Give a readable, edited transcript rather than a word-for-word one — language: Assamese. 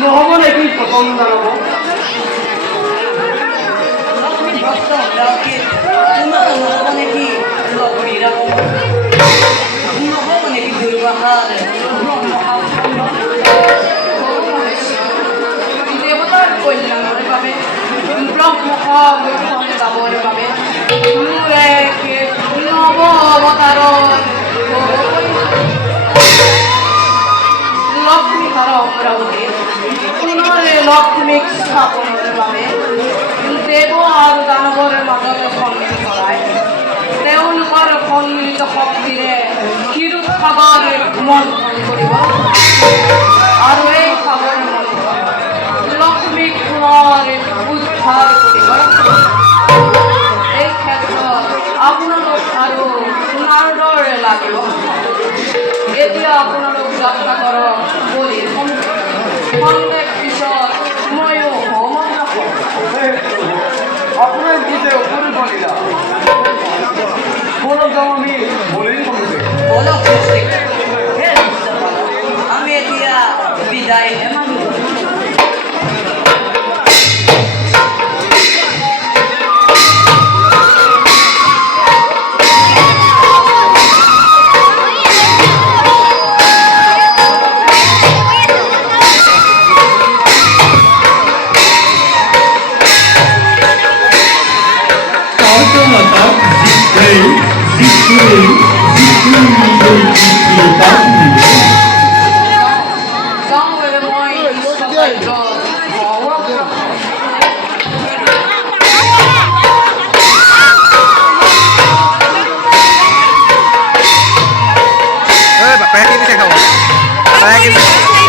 নহ'ব নেকি প্ৰথম জানাব দেৱতাৰ কল্যাণৰ বাবে ব্ৰহ্মক যাবৰ বাবে মোৰ এক নৱ অৱতাৰৰ লক্ষ্মী ধাৰা অমৰাৱতী পুনৰে লক্ষ্মীক স্থাপনৰ বাবে দেৱ আৰু দানৱৰ মাজত সন্মিলন কৰাই তেওঁলোকৰ সন্মিলিত শক্তিৰে ক্ষীৰোদ সাগৰ মন্থন কৰিব আৰু এই সাগৰ মন্থন লক্ষ্মীক পুনৰ উদ্ধাৰ কৰিব। এই ক্ষেত্ৰত আপোনালোক আৰু নাৰদৰ লাগিব। এতিয়া আপোনালোক যাত্ৰা কৰক বলিৰ সন্দেহ পিছত ময়ো হোম আপোনাৰ বুঝে ওপরে বলিলা বলো যাও আমি বলির সঙ্গে বলো আমি এতিয়া বিদায় নেমানো Pakai ini saya kawan. Pakai ini.